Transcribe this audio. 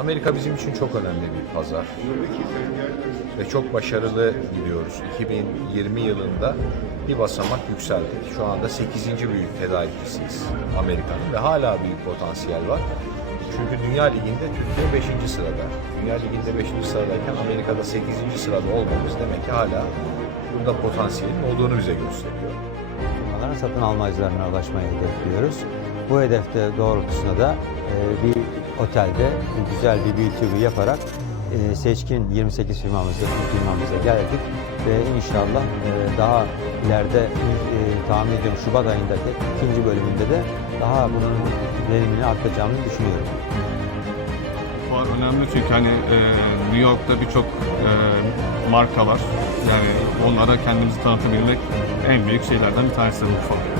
Amerika bizim için çok önemli bir pazar. Ve çok başarılı gidiyoruz. 2020 yılında bir basamak yükseldik. Şu anda 8. büyük tedarikçisiyiz Amerika'nın ve hala büyük potansiyel var. Çünkü Dünya Ligi'nde Türkiye 5. sırada. Dünya Ligi'nde 5. sıradayken Amerika'da 8. sırada olmamız demek ki hala burada potansiyelin olduğunu bize gösteriyor. Firmaların satın almacılarına ulaşmayı hedefliyoruz. Bu hedefte doğrultusunda da e, bir otelde güzel bir B2B yaparak e, seçkin 28 firmamızı, firmamıza geldik ve inşallah e, daha ileride tahmin ediyorum Şubat ayındaki ikinci bölümünde de daha bunun verimini arttıracağımızı düşünüyorum. Önemli çünkü hani e, New York'ta birçok e, marka var. Yani onlara kendimizi tanıtabilmek en büyük şeylerden bir tanesi bu fuar.